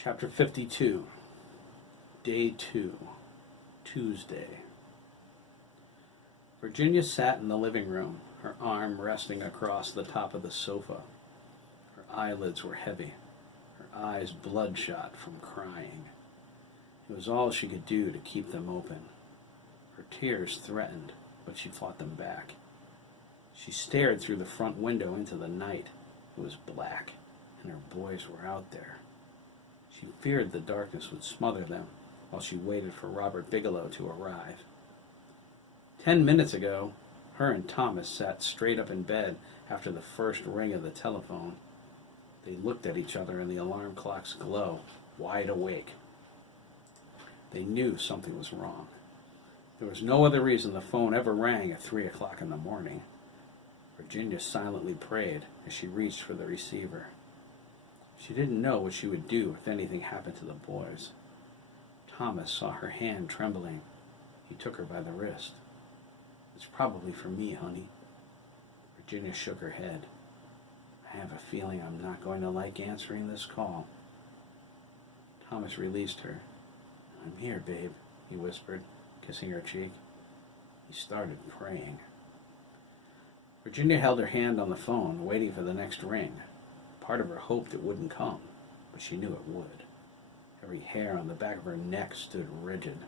Chapter 52, Day 2, Tuesday. Virginia sat in the living room, her arm resting across the top of the sofa. Her eyelids were heavy, her eyes bloodshot from crying. It was all she could do to keep them open. Her tears threatened, but she fought them back. She stared through the front window into the night. It was black, and her boys were out there. She feared the darkness would smother them while she waited for Robert Bigelow to arrive. 10 minutes ago, her and Thomas sat straight up in bed after the first ring of the telephone. They looked at each other in the alarm clock's glow, wide awake. They knew something was wrong. There was no other reason the phone ever rang at 3 o'clock in the morning. Virginia silently prayed as she reached for the receiver. She didn't know what she would do if anything happened to the boys. Thomas saw her hand trembling. He took her by the wrist. "It's probably for me, honey." Virginia shook her head. "I have a feeling I'm not going to like answering this call." Thomas released her. "I'm here, babe," he whispered, kissing her cheek. He started praying. Virginia held her hand on the phone, waiting for the next ring. Part of her hoped it wouldn't come, but she knew it would. Every hair on the back of her neck stood rigid.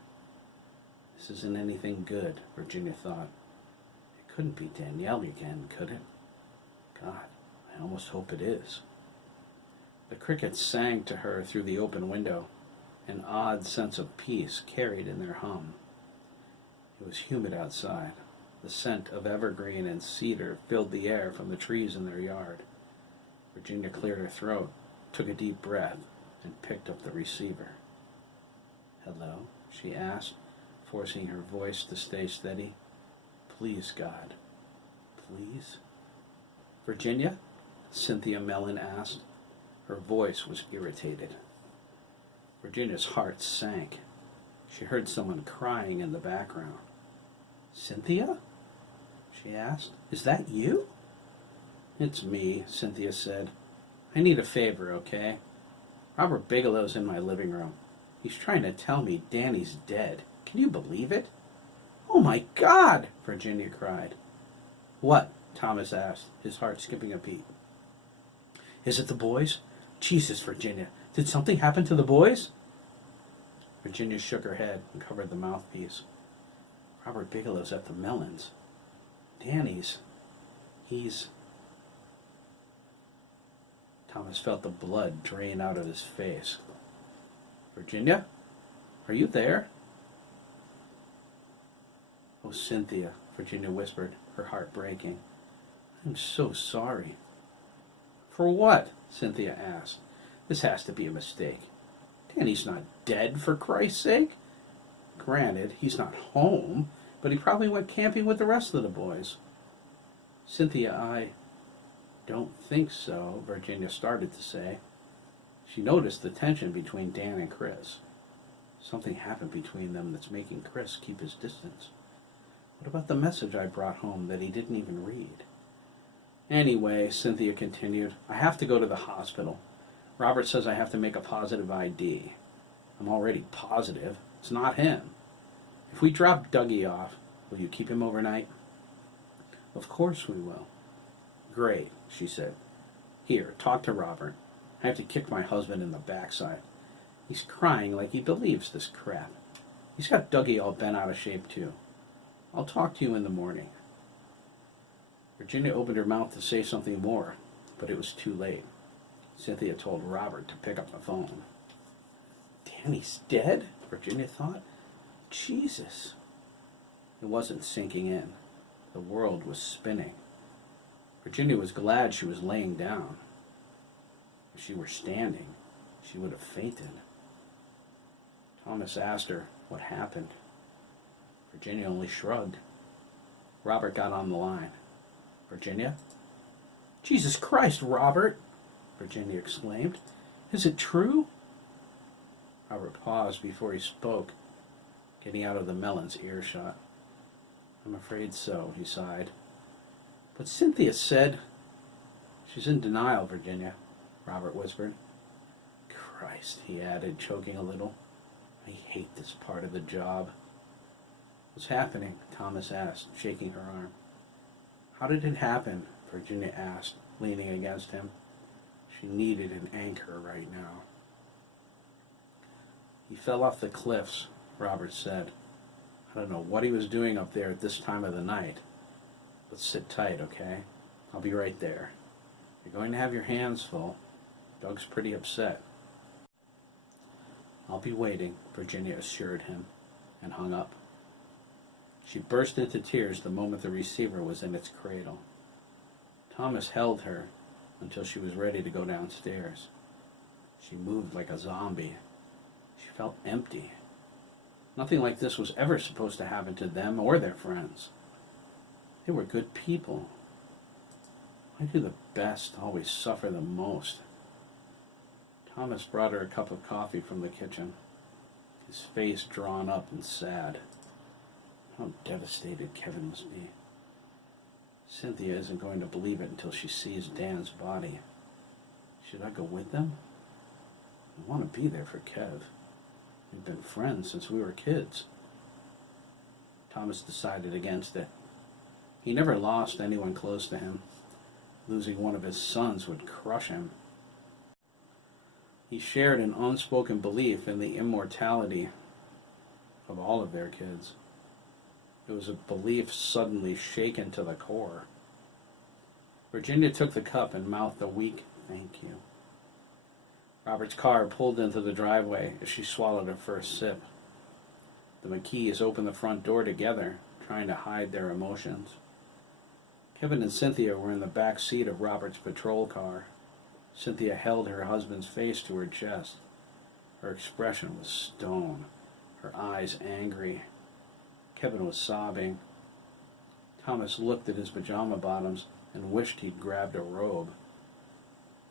This isn't anything good, Virginia thought. It couldn't be Danielle again, could it? God, I almost hope it is. The crickets sang to her through the open window, an odd sense of peace carried in their hum. It was humid outside. The scent of evergreen and cedar filled the air from the trees in their yard. Virginia cleared her throat, took a deep breath, and picked up the receiver. "Hello?" she asked, forcing her voice to stay steady. "Please, God. Please?" "Virginia?" Cynthia Mellon asked. Her voice was irritated. Virginia's heart sank. She heard someone crying in the background. "Cynthia?" she asked. "Is that you?" "It's me," Cynthia said. "I need a favor, okay? Robert Bigelow's in my living room. He's trying to tell me Danny's dead. Can you believe it?" "Oh my God!" Virginia cried. "What?" Thomas asked, his heart skipping a beat. "Is it the boys? Jesus, Virginia, did something happen to the boys?" Virginia shook her head and covered the mouthpiece. "Robert Bigelow's at the Mellons. He's... Thomas felt the blood drain out of his face. "Virginia? Are you there?" "Oh, Cynthia," Virginia whispered, her heart breaking. "I'm so sorry." "For what?" Cynthia asked. "This has to be a mistake. Danny's not dead, for Christ's sake. Granted, he's not home, but he probably went camping with the rest of the boys." "Cynthia, I don't think so," Virginia started to say. She noticed the tension between Dan and Chris. Something happened between them that's making Chris keep his distance. What about the message I brought home that he didn't even read? "Anyway," Cynthia continued, "I have to go to the hospital. Robert says I have to make a positive ID. I'm already positive. It's not him. If we drop Dougie off, will you keep him overnight?" "Of course we will." "Great," she said. "Here, talk to Robert. I have to kick my husband in the backside. He's crying like he believes this crap. He's got Dougie all bent out of shape, too. I'll talk to you in the morning." Virginia opened her mouth to say something more, but it was too late. Cynthia told Robert to pick up the phone. Danny's dead? Virginia thought. Jesus. It wasn't sinking in. The world was spinning. Virginia was glad she was laying down. If she were standing, she would have fainted. Thomas asked her what happened. Virginia only shrugged. Robert got on the line. "Virginia?" "Jesus Christ, Robert!" Virginia exclaimed. "Is it true?" Robert paused before he spoke, getting out of the Mellon's earshot. "I'm afraid so," he sighed. "But Cynthia said..." "She's in denial, Virginia," Robert whispered. Christ, he added, choking a little. I hate this part of the job. What's happening? Thomas asked, shaking her arm. How did it happen? Virginia asked, leaning against him. She needed an anchor right now. He fell off the cliffs, Robert said. I don't know what he was doing up there at this time of the night. But sit tight, okay? I'll be right there. You're going to have your hands full. Doug's pretty upset. I'll be waiting, Virginia assured him, and hung up. She burst into tears the moment the receiver was in its cradle. Thomas held her until she was ready to go downstairs. She moved like a zombie. She felt empty. Nothing like this was ever supposed to happen to them or their friends. They were good people. Why do the best always suffer the most? Thomas brought her a cup of coffee from the kitchen, his face drawn up and sad. How devastated Kevin must be. Cynthia isn't going to believe it until she sees Dan's body. Should I go with them? I want to be there for Kev. We've been friends since we were kids. Thomas decided against it. He never lost anyone close to him. Losing one of his sons would crush him. He shared an unspoken belief in the immortality of all of their kids. It was a belief suddenly shaken to the core. Virginia took the cup and mouthed a weak thank you. Robert's car pulled into the driveway as she swallowed her first sip. The McKees opened the front door together, trying to hide their emotions. Kevin and Cynthia were in the back seat of Robert's patrol car. Cynthia held her husband's face to her chest. Her expression was stone, her eyes angry. Kevin was sobbing. Thomas looked at his pajama bottoms and wished he'd grabbed a robe.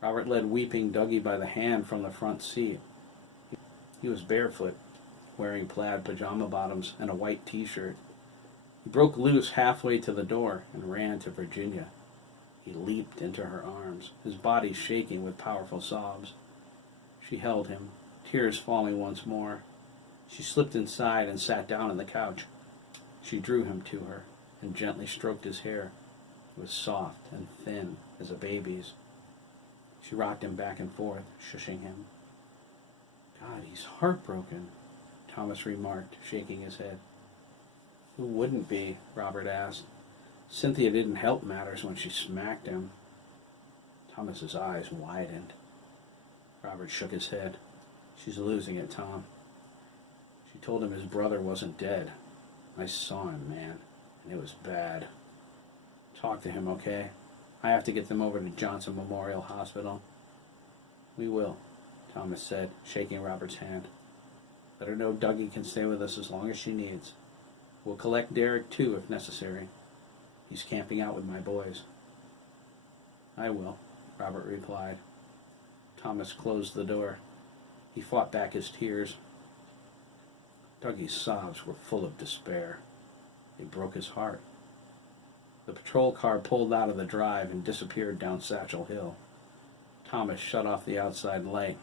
Robert led weeping Dougie by the hand from the front seat. He was barefoot, wearing plaid pajama bottoms and a white t-shirt. He broke loose halfway to the door and ran to Virginia. He leaped into her arms, his body shaking with powerful sobs. She held him, tears falling once more. She slipped inside and sat down on the couch. She drew him to her and gently stroked his hair. It was soft and thin as a baby's. She rocked him back and forth, shushing him. God, he's heartbroken, Thomas remarked, shaking his head. Who wouldn't be? Robert asked. Cynthia didn't help matters when she smacked him. Thomas's eyes widened. Robert shook his head. She's losing it, Tom. She told him his brother wasn't dead. I saw him, man, and it was bad. Talk to him, okay? I have to get them over to Johnson Memorial Hospital. We will, Thomas said, shaking Robert's hand. Let her know Dougie can stay with us as long as she needs. We'll collect Derek, too, if necessary. He's camping out with my boys. I will, Robert replied. Thomas closed the door. He fought back his tears. Dougie's sobs were full of despair. They broke his heart. The patrol car pulled out of the drive and disappeared down Satchel Hill. Thomas shut off the outside light.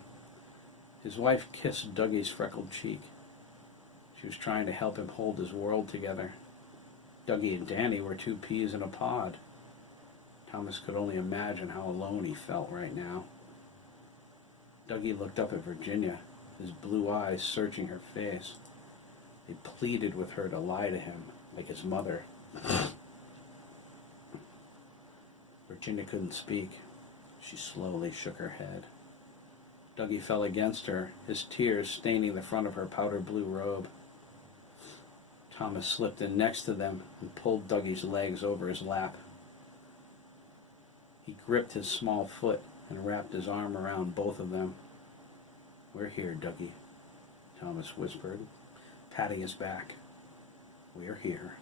His wife kissed Dougie's freckled cheek. She was trying to help him hold his world together. Dougie and Danny were two peas in a pod. Thomas could only imagine how alone he felt right now. Dougie looked up at Virginia, his blue eyes searching her face. They pleaded with her to lie to him, like his mother. Virginia couldn't speak. She slowly shook her head. Dougie fell against her, his tears staining the front of her powder blue robe. Thomas slipped in next to them and pulled Dougie's legs over his lap. He gripped his small foot and wrapped his arm around both of them. We're here, Dougie, Thomas whispered, patting his back. We're here.